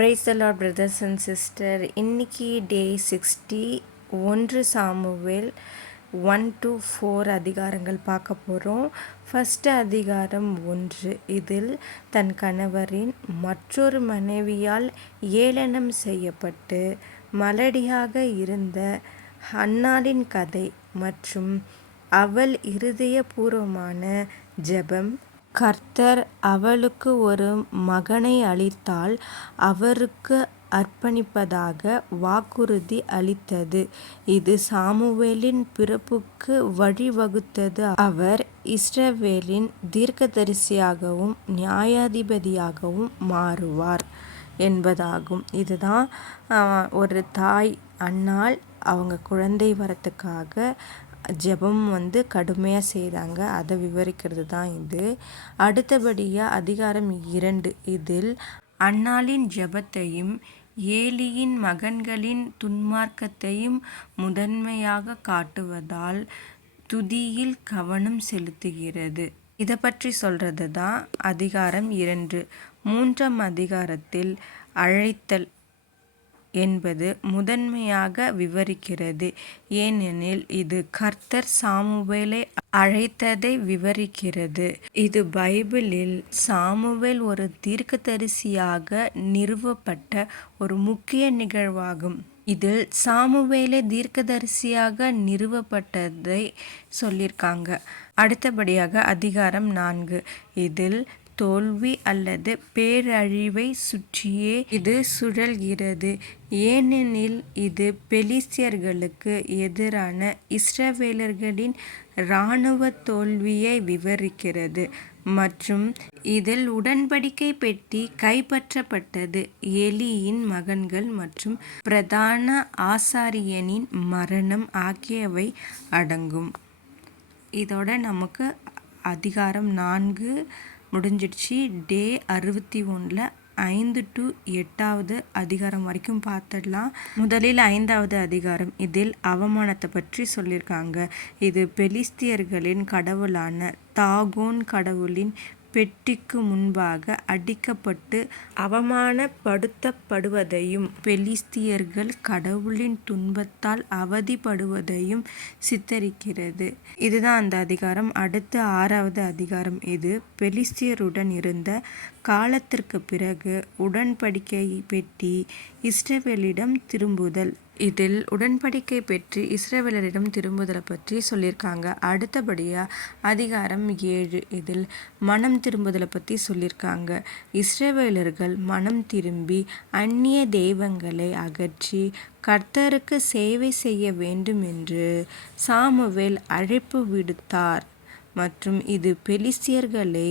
Praise the Lord brothers and sister. இன்னைக்கு டே 60. 1 Samuel 1-4 அதிகாரங்கள் பார்க்க போகிறோம். ஃபஸ்ட்டு அதிகாரம் 1. இதில் தன் கணவரின் மற்றொரு மனைவியால் ஏளனம் செய்யப்பட்டு மலடியாக இருந்த அன்னாளின் கதை மற்றும் அவள் இருதயபூர்வமான ஜெபம். கர்த்தர் அவளுக்கு ஒரு மகனை அளித்தால் அவருக்கு அர்ப்பணிப்பதாக வாக்குறுதி அளித்தது. இது சாமுவேலின் பிறப்புக்கு வழிவகுத்தது. அவர் இஸ்ரவேலின் தீர்க்கதரிசியாகவும் நியாயாதிபதியாகவும் மாறுவார் என்பதாகும். இதுதான் ஒரு தாய் அன்னாள் அவங்க குழந்தை வரத்துக்காக ஜெபம் கடுமையாக செய்கிறாங்க. அதை விவரிக்கிறது தான் இது. அடுத்தபடியாக அதிகாரம் 2. இதில் அன்னாளின் ஜெபத்தையும் ஏலியின் மகன்களின் துன்மார்க்கத்தையும் முதன்மையாக காட்டுவதால் துதியில் கவனம் செலுத்துகிறது. இதை பற்றி சொல்கிறது தான் அதிகாரம் 2. 3ஆம் அதிகாரத்தில் அழைத்தல் என்பது முதன்மையாக விவரிக்கிறது. ஏனெனில் இது கர்த்தர் சாமுவேலை அழைத்ததை விவரிக்கிறது. இது பைபிளில் சாமுவேல் ஒரு தீர்க்கதரிசியாக நிறுவப்பட்ட ஒரு முக்கிய நிகழ்வாகும். இதில் சாமுவேலை தீர்க்கதரிசியாக நிறுவப்பட்டதை சொல்லியிருக்காங்க. அடுத்தபடியாக அதிகாரம் 4. இதில் தோல்வி அல்லது பேரழிவை சுற்றியே இது சுழல்கிறது. ஏனெனில் இது பெலிஸ்தியர்களுக்கு எதிரான இஸ்ரவேலர்களின் இராணுவ தோல்வியை விவரிக்கிறது மற்றும் இதில் உடன்படிக்கை பெட்டி கைப்பற்றப்பட்டது. எலியின் மகன்கள் மற்றும் பிரதான ஆசாரியனின் மரணம் ஆகியவை அடங்கும். இதோட நமக்கு அதிகாரம் 4 முடிஞ்சிடுச்சு. டே 61 5-8 அதிகாரம் வரைக்கும் பார்த்துடலாம். முதலில் 5வது அதிகாரம். இதில் அவமானத்தை பற்றி சொல்லியிருக்காங்க. இது பெலிஸ்தியர்களின் கடவுளான தாகோன் கடவுளின் பெட்டிக்கு முன்பாக அடிக்கப்பட்டு அவமானப்படுத்தப்படுவதையும் பெலிஸ்தியர்கள் கடவுளின் துன்பத்தால் அவதிப்படுவதையும் சித்தரிக்கிறது. இதுதான் அந்த அதிகாரம். அடுத்து 6வது அதிகாரம். இது பெலிஸ்தியருடன் இருந்த காலத்திற்கு பிறகு உடன்படிக்கை பெட்டி இஸ்ரவேலிடம் திரும்புதல். இதில் உடன்படிக்கை பெற்று இஸ்ரவேலரிடம் திரும்புதலை பற்றி சொல்லியிருக்காங்க. அடுத்தபடியாக அதிகாரம் 7. இதில் மனம் திரும்புதலை பற்றி சொல்லியிருக்காங்க. இஸ்ரவேலர்கள் மனம் திரும்பி அந்நிய தெய்வங்களை அகற்றி கர்த்தருக்கு சேவை செய்ய வேண்டும் என்று சாமுவேல் அழைப்பு விடுத்தார் மற்றும் இது பெலிஸ்தியர்களை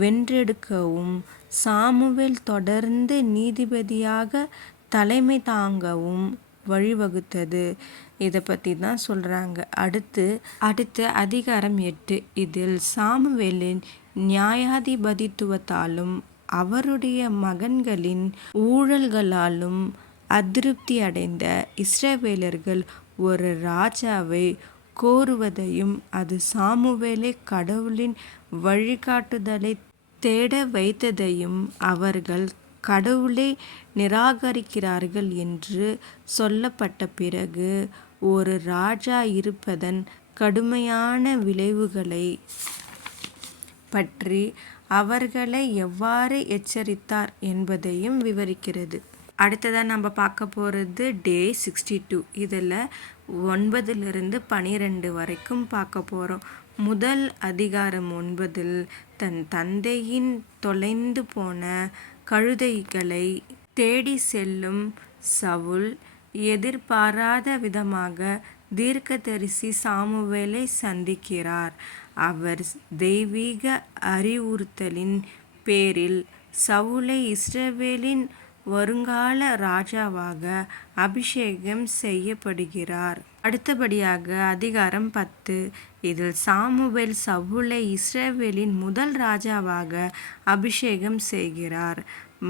வென்றெடுக்கவும் சாமுவேல் தொடர்ந்து நீதிபதியாக தலைமை தாங்கவும் வழிவகுத்தது. இதை பற்றி தான் சொல்கிறாங்க. அடுத்து அதிகாரம் 8. இதில் சாமுவேலின் நியாயாதிபதித்துவத்தாலும் அவருடைய மகன்களின் ஊழல்களாலும் அதிருப்தி அடைந்த இஸ்ரவேலர்கள் ஒரு ராஜாவை கோருவதையும் அது சாமுவேலை கடவுளின் வழிகாட்டுதலை தேட வைத்ததையும் அவர்கள் கடவுளை நிராகரிக்கிறார்கள் என்று சொல்லப்பட்ட பிறகு ஒரு ராஜா இருப்பதன் கடுமையான விளைவுகளை பற்றி அவர்களை எவ்வாறு எச்சரித்தார் என்பதையும் விவரிக்கிறது. அடுத்ததாக நம்ம பார்க்க போகிறது டே 62. இதில் 9-12 வரைக்கும் பார்க்க போகிறோம். முதல் அதிகாரம் 9. தன் தந்தையின் தொலைந்து போன கழுதைகளை தேடி செல்லும் சவுல் எதிர்பாராத விதமாக தீர்க்கதரிசி சாமுவேலை சந்திக்கிறார். அவர் தெய்வீக அறிவுறுத்தலின் பேரில் சவுலை இஸ்ரவேலின் வருங்கால ராஜாவாக அபிஷேகம் செய்யப்படுகிறார். அடுத்தபடியாக அதிகாரம் 10. இதில் சாமுவேல் சவுலை இஸ்ரவேலின் முதல் ராஜாவாக அபிஷேகம் செய்கிறார்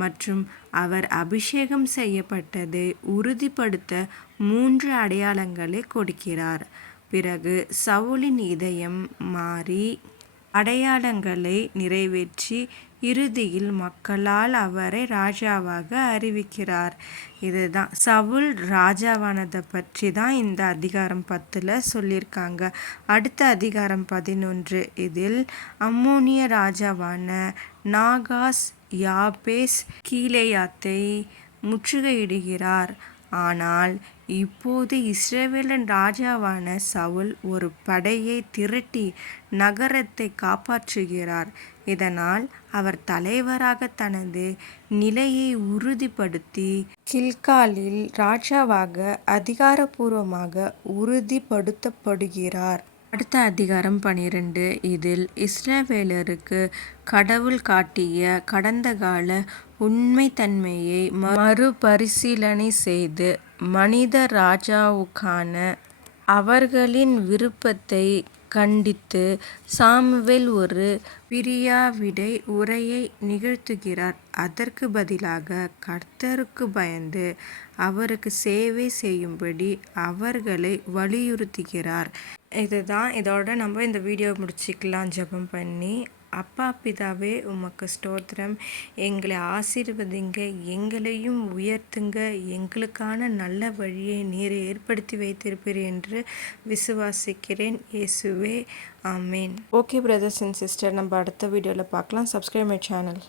மற்றும் அவர் அபிஷேகம் செய்யப்பட்டதை உறுதிப்படுத்த 3 அடையாளங்களை கொடுக்கிறார். பிறகு சவுலின் இதயம் மாறி அடையாளங்களை நிறைவேற்றி இறுதியில் மக்களால் அவரை ராஜாவாக அறிவிக்கிறார். இதுதான் சவுல் ராஜாவானதை பற்றி தான் இந்த அதிகாரம் 10ல் சொல்லியிருக்காங்க. அடுத்த அதிகாரம் 11 இதில் அம்மோனிய ராஜாவான நாகாஸ் யாபேஸ் கீலேயாத்தை முற்றுகையிடுகிறார். ஆனால் இப்போது இஸ்ரவேலின் ராஜாவான சவுல் ஒரு படையை திரட்டி நகரத்தை காப்பாற்றுகிறார். இதனால் அவர் தலைவராக தனது நிலையை உறுதிப்படுத்தி கில்காலில் ராஜாவாக அதிகாரப்பூர்வமாக உறுதிப்படுத்தப்படுகிறார். அடுத்த அதிகாரம் 12 இதில் இஸ்ரவேலருக்கு கடவுள் காட்டிய கடந்த கால உண்மைத்தன்மையை மறுபரிசீலனை செய்து மனித ராஜாவுக்கான அவர்களின் விருப்பத்தை கண்டித்து சாமுவேல் ஒரு பிரியாவிடை உரையை நிகழ்த்துகிறார். அதற்கு பதிலாக கர்த்தருக்கு பயந்து அவருக்கு சேவை செய்யும்படி அவர்களை வலியுறுத்துகிறார். இதோட நம்ம இந்த வீடியோ முடிச்சுக்கலாம் ஜெபம் பண்ணி. அப்பா பிதாவே, உமக்கு ஸ்தோத்திரம். எங்களை ஆசீர்வதிங்க, எங்களையும் உயர்த்துங்க. எங்களுக்கான நல்ல வழியை நீர் ஏற்படுத்தி வைத்திருப்பீர் என்று விசுவாசிக்கிறேன். இயேசுவே, ஆமேன். ஓகே பிரதர்ஸ் அண்ட் சிஸ்டர், நம்ம அடுத்த வீடியோவில் பார்க்கலாம். Subscribe my channel.